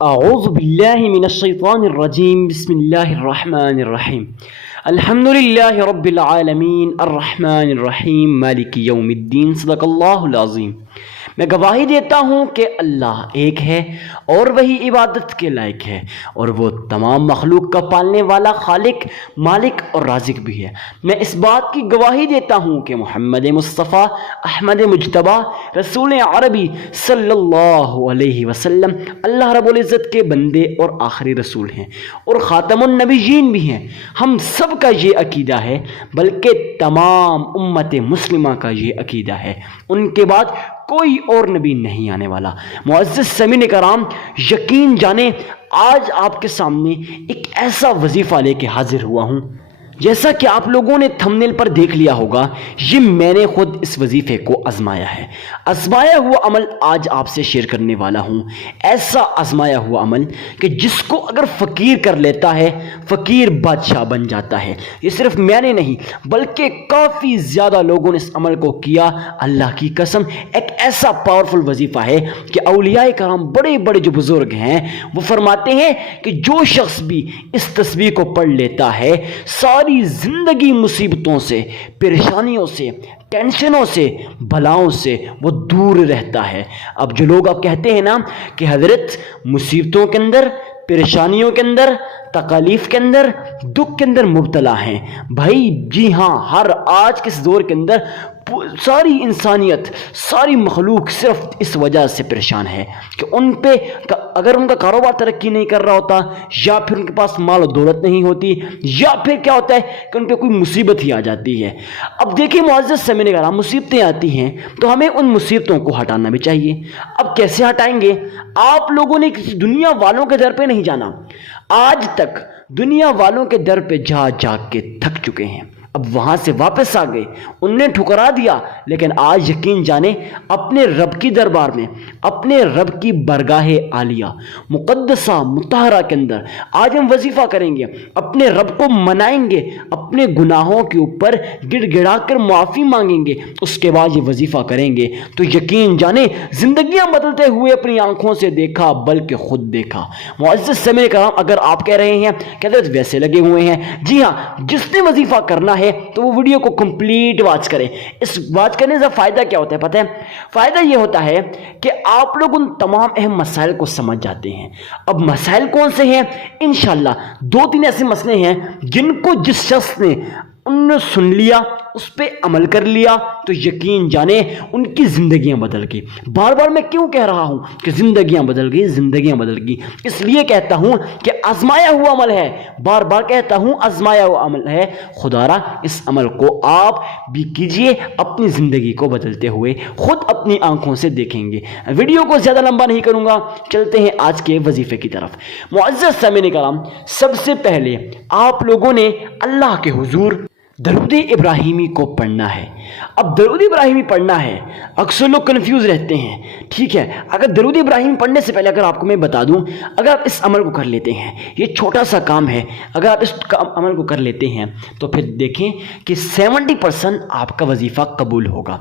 اعوذ باللہ من الشیطان الرجیم بسم اللہ الرحمن الرحیم الحمد للہ رب العالمین الرحمن الرحیم مالک یوم الدین صدق اللہ العظیم۔ میں گواہی دیتا ہوں کہ اللہ ایک ہے اور وہی عبادت کے لائق ہے، اور وہ تمام مخلوق کا پالنے والا خالق، مالک اور رازق بھی ہے۔ میں اس بات کی گواہی دیتا ہوں کہ محمد مصطفیٰ احمد مجتبیٰ رسول عربی صلی اللہ علیہ وسلم اللہ رب العزت کے بندے اور آخری رسول ہیں اور خاتم النبیین بھی ہیں۔ ہم سب کا یہ عقیدہ ہے، بلکہ تمام امت مسلمہ کا یہ عقیدہ ہے، ان کے بعد کوئی اور نبی نہیں آنے والا۔ معزز سامعین کرام، یقین جانیں آج آپ کے سامنے ایک ایسا وظیفہ لے کے حاضر ہوا ہوں، جیسا کہ آپ لوگوں نے تھمبنیل پر دیکھ لیا ہوگا، یہ میں نے خود اس وظیفے کو آزمایا ہے۔ آزمایا ہوا عمل آج آپ سے شیئر کرنے والا ہوں، ایسا آزمایا ہوا عمل کہ جس کو اگر فقیر کر لیتا ہے فقیر بادشاہ بن جاتا ہے۔ یہ صرف میں نے نہیں بلکہ کافی زیادہ لوگوں نے اس عمل کو کیا۔ اللہ کی قسم ایک ایسا پاورفل وظیفہ ہے کہ اولیاء کرام بڑے بڑے جو بزرگ ہیں وہ فرماتے ہیں کہ جو شخص بھی اس تسبیح کو پڑھ لیتا ہے ساری زندگی مصیبتوں سے، پریشانیوں سے، ٹینشنوں سے، بلاؤں سے وہ دور رہتا ہے۔ اب جو لوگ آپ کہتے ہیں نا کہ حضرت مصیبتوں کے اندر، پریشانیوں کے اندر، تکالیف کے اندر، دکھ کے اندر مبتلا ہیں، بھائی جی ہاں، ہر آج کے اس دور کے اندر ساری انسانیت، ساری مخلوق صرف اس وجہ سے پریشان ہے کہ ان پہ اگر ان کا کاروبار ترقی نہیں کر رہا ہوتا، یا پھر ان کے پاس مال و دولت نہیں ہوتی، یا پھر کیا ہوتا ہے کہ ان پہ کوئی مصیبت ہی آ جاتی ہے۔ اب دیکھیں معزز سامعین کرام، مصیبتیں آتی ہیں تو ہمیں ان مصیبتوں کو ہٹانا بھی چاہیے۔ اب کیسے ہٹائیں گے؟ آپ لوگوں نے کسی دنیا والوں کے در پہ نہیں جانا، آج تک دنیا والوں کے در پہ جا جا کے تھک چکے ہیں، اب وہاں سے واپس آ گئے، ان نے ٹھکرا دیا، لیکن آج یقین جانیں اپنے رب کی دربار میں، اپنے رب کی برگاہ عالیہ مقدسہ مطہرہ کے اندر آج ہم وظیفہ کریں گے، اپنے رب کو منائیں گے، اپنے گناہوں کے اوپر گڑ گڑا کر معافی مانگیں گے، اس کے بعد یہ وظیفہ کریں گے تو یقین جانیں زندگیاں بدلتے ہوئے اپنی آنکھوں سے دیکھا بلکہ خود دیکھا۔ معزز سامعین کرام، اگر آپ کہہ رہے ہیں کہ حضرت ویسے لگے ہوئے ہیں، جی ہاں، جس نے وظیفہ کرنا ہے تو وہ ویڈیو کو کمپلیٹ واچ کریں۔ اس واچ کرنے سے فائدہ کیا ہوتا ہے پتہ ہے؟ فائدہ یہ ہوتا ہے کہ آپ لوگ ان تمام اہم مسائل کو سمجھ جاتے ہیں۔ اب مسائل کون سے ہیں؟ انشاءاللہ 2-3 ایسے مسئلے ہیں جن کو جس شخص نے ان سن لیا، اس پہ عمل کر لیا تو یقین جانیں ان کی زندگیاں بدل گئی۔ بار بار میں کیوں کہہ رہا ہوں کہ زندگیاں بدل گئی، زندگیاں بدل گئی؟ اس لیے کہتا ہوں کہ آزمایا ہوا عمل ہے، بار بار کہتا ہوں آزمایا ہوا عمل ہے۔ خدا را اس عمل کو آپ بھی کیجئے، اپنی زندگی کو بدلتے ہوئے خود اپنی آنکھوں سے دیکھیں گے۔ ویڈیو کو زیادہ لمبا نہیں کروں گا، چلتے ہیں آج کے وظیفے کی طرف۔ معزز سامعین کرام، سب سے پہلے آپ لوگوں نے اللہ کے حضور درود ابراہیمی کو پڑھنا ہے۔ اب درود ابراہیمی پڑھنا ہے، اکثر لوگ کنفیوز رہتے ہیں، ٹھیک ہے؟ اگر درود ابراہیمی پڑھنے سے پہلے اگر آپ کو میں بتا دوں، اگر آپ اس عمل کو کر لیتے ہیں، یہ چھوٹا سا کام ہے، اگر آپ اس عمل کو کر لیتے ہیں تو پھر دیکھیں کہ 70% آپ کا وظیفہ قبول ہوگا۔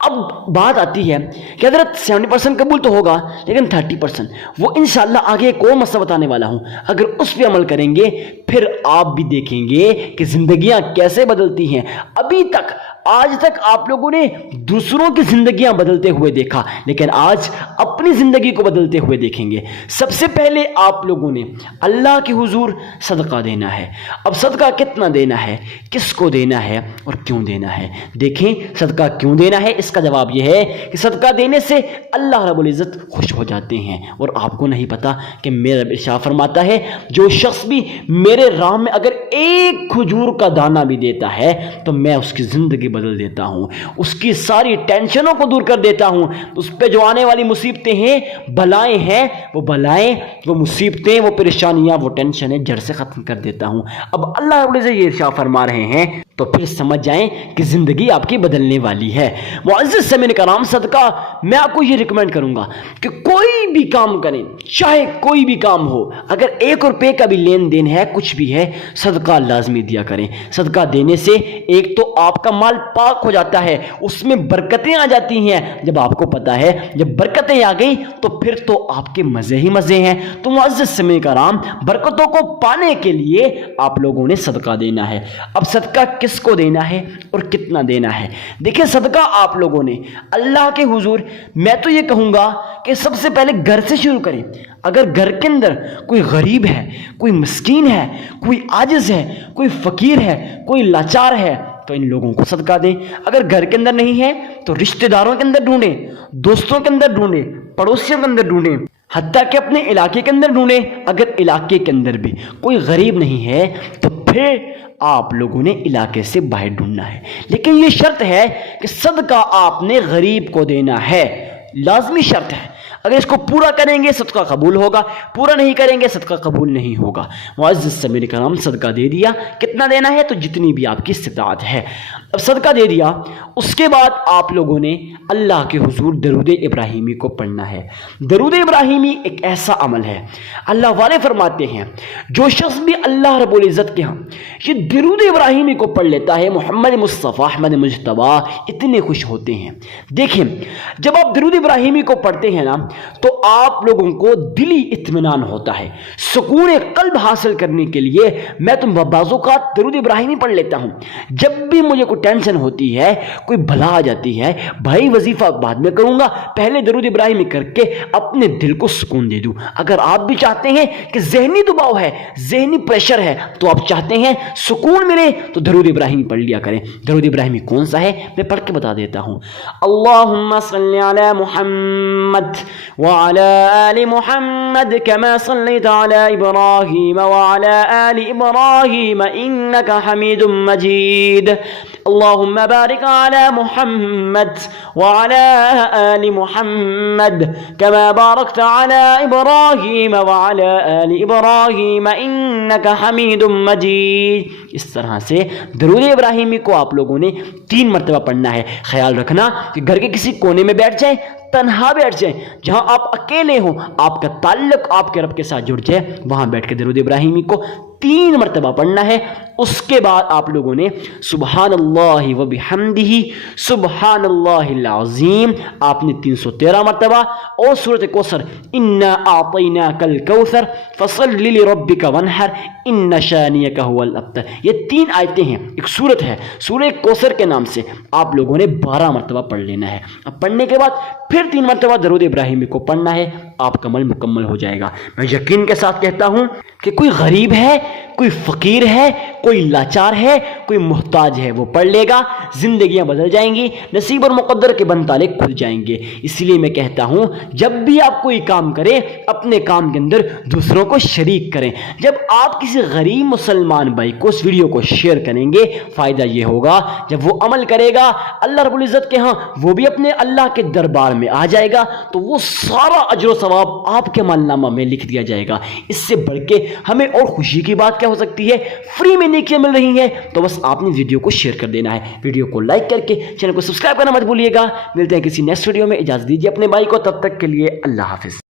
اب بات آتی ہے کہ حضرت 70% قبول تو ہوگا لیکن 30% وہ انشاءاللہ آگے ایک اور مسئلہ بتانے والا ہوں، اگر اس پہ عمل کریں گے پھر آپ بھی دیکھیں گے کہ زندگیاں کیسے بدلتی ہیں۔ ابھی تک آج تک آپ لوگوں نے دوسروں کی زندگیاں بدلتے ہوئے دیکھا، لیکن آج اپنی زندگی کو بدلتے ہوئے دیکھیں گے۔ سب سے پہلے آپ لوگوں نے اللہ کے حضور صدقہ دینا ہے۔ اب صدقہ کتنا دینا ہے، کس کو دینا ہے اور کیوں دینا ہے؟ دیکھیں صدقہ کیوں دینا ہے، اس کا جواب یہ ہے کہ صدقہ دینے سے اللہ رب العزت خوش ہو جاتے ہیں، اور آپ کو نہیں پتا کہ میرا رب ارشاد فرماتا ہے جو شخص بھی میرے راہ میں اگر ایک کھجور کا دانہ بھی دیتا ہے تو میں اس کی زندگی بدل دیتا ہوں، اس کی ساری ٹینشنوں کو دور کر دیتا ہوں، اس پہ جو آنے والی مصیبتیں ہیں، بلائیں ہیں، وہ بلائیں، وہ مصیبتیں، وہ پریشانیاں، وہ ٹینشنیں جڑ سے ختم کر دیتا ہوں۔ اب اللہ رب العزت یہ ارشاد فرما رہے ہیں تو پھر سمجھ جائیں کہ زندگی آپ کی بدلنے والی ہے۔ معزز سامعین کرام، صدقہ میں آپ کو یہ ریکمینڈ کروں گا کہ کوئی بھی کام کریں، چاہے کوئی بھی کام ہو، اگر 1 روپے کا بھی لین دین ہے، کچھ بھی ہے، صدقہ لازمی دیا کریں۔ صدقہ دینے سے ایک تو آپ کا مال پاک ہو جاتا ہے، اس میں برکتیں آ جاتی ہیں۔ جب آپ کو پتا ہے جب برکتیں آ گئی تو پھر تو آپ کے مزے ہی مزے ہیں۔ تو معزز سامعین کرام، برکتوں کو پانے کے لیے آپ لوگوں نے صدقہ دینا ہے۔ اب صدقہ کس کو دینا ہے اور کتنا دینا ہے؟ دیکھیں، صدقہ آپ لوگوں نے اللہ کے حضور، میں تو یہ کہوں گا کہ سب سے پہلے گھر سے شروع کریں۔ اگر گھر کے اندر کوئی غریب ہے، کوئی مسکین ہے، کوئی عاجز ہے، کوئی فقیر ہے، کوئی لاچار ہے، تو ان لوگوں کو صدقہ دیں۔ اگر گھر کے اندر نہیں ہے تو رشتہ داروں کے اندر ڈھونڈیں، دوستوں کے اندر ڈھونڈیں، پڑوسیوں کے اندر ڈھونڈیں، حتیٰ کہ اپنے علاقے کے اندر ڈھونڈیں۔ اگر علاقے کے اندر بھی کوئی غریب نہیں ہے تو پھر آپ لوگوں نے علاقے سے باہر ڈھونڈنا ہے، لیکن یہ شرط ہے کہ صدقہ آپ نے غریب کو دینا ہے، لازمی شرط ہے۔ اگر اس کو پورا کریں گے صدقہ قبول ہوگا، پورا نہیں کریں گے صدقہ قبول نہیں ہوگا۔ معزز سامعین کرام، صدقہ دے دیا، کتنا دینا ہے؟ تو جتنی بھی آپ کی استطاعت ہے۔ اب صدقہ دے دیا، اس کے بعد آپ لوگوں نے اللہ کے حضور درود ابراہیمی کو پڑھنا ہے۔ درود ابراہیمی ایک ایسا عمل ہے، اللہ والے فرماتے ہیں جو شخص بھی اللہ رب العزت کے ہاں یہ درود ابراہیمی کو پڑھ لیتا ہے، محمد مصطفیٰ احمد مجتبیٰ اتنے خوش ہوتے ہیں۔ دیکھیں، جب آپ درود ابراہیمی کو پڑھتے ہیں نا تو آپ لوگوں کو دلی اطمینان ہوتا ہے، سکون قلب حاصل کرنے کے لیے میں تو بعض اوقات درود ابراہیمی پڑھ لیتا ہوں۔ جب بھی مجھے کوئی ٹینشن ہوتی ہے، کوئی بلا آ جاتی ہے، بھائی وظیفہ بعد میں کروں گا، پہلے درود ابراہیمی کر کے اپنے دل کو سکون دے دوں۔ اگر آپ بھی چاہتے ہیں کہ ذہنی دباؤ ہے، ذہنی پریشر ہے، تو آپ چاہتے ہیں سکون ملے، تو درود ابراہیمی پڑھ لیا کریں۔ درود ابراہیمی کون سا ہے میں پڑھ کے بتا دیتا ہوں۔ اللہم صلی علی محمد وعلى آل محمد كما صليت على إبراهيم وعلى آل إبراهيم إنك حميد مجيد اللهم بارك على محمد وعلى آل محمد كما باركت على إبراهيم وعلى آل إبراهيم إنك حميد مجيد۔ اس طرح سے درود ابراہیمی کو آپ لوگوں نے 3 مرتبہ پڑھنا ہے۔ خیال رکھنا کہ گھر کے کسی کونے میں بیٹھ جائیں، تنہا بیٹھ جائیں، جہاں آپ اکیلے ہوں، آپ کا تعلق آپ کے رب کے ساتھ جڑ جائے، وہاں بیٹھ کے درود ابراہیمی کو 3 مرتبہ پڑھنا ہے۔ اس کے بعد آپ لوگوں نے سبحان اللہ و بحمدہ سبحان اللہ العظیم آپ نے 313 مرتبہ، اور سورۃ کوثر انا اعطیناک الکوثر فصل لربک وانحر ان شانئک هو الابتر، یہ 3 آیتیں ہیں، ایک سورت ہے سورہ کوثر کے نام سے، آپ لوگوں نے 12 مرتبہ پڑھ لینا ہے۔ اب پڑھنے کے بعد پھر 3 مرتبہ درود ابراہیمی کو پڑھنا ہے، آپ کا عمل مکمل ہو جائے گا۔ میں یقین کے ساتھ کہتا ہوں کہ کوئی غریب ہے، کوئی فقیر ہے، کوئی لاچار ہے، کوئی محتاج ہے، وہ پڑھ لے گا، زندگیاں بدل جائیں گی، نصیب اور مقدر کے بند تالے کھل جائیں گے۔ اس لیے میں کہتا ہوں جب بھی آپ کوئی کام کریں، اپنے کام کے اندر دوسروں کو شریک کریں۔ جب آپ کسی غریب مسلمان بھائی کو اس ویڈیو کو شیئر کریں گے، فائدہ یہ ہوگا جب وہ عمل کرے گا اللہ رب العزت کے ہاں وہ بھی اپنے اللہ کے دربار میں آ جائے گا، تو وہ سارا اجر و ثواب آپ کے عمل نامہ میں لکھ دیا جائے گا۔ اس سے بڑھ کے ہمیں اور خوشی کی بات کیا ہو سکتی ہے؟ فری میں نیکیاں مل رہی ہیں، تو بس آپ نے ویڈیو کو شیئر کر دینا ہے، ویڈیو کو لائک کر کے چینل کو سبسکرائب کرنا مت بھولیے گا۔ ملتے ہیں کسی نیکسٹ ویڈیو میں، اجازت دیجیے اپنے بھائی کو، تب تک کے لیے اللہ حافظ۔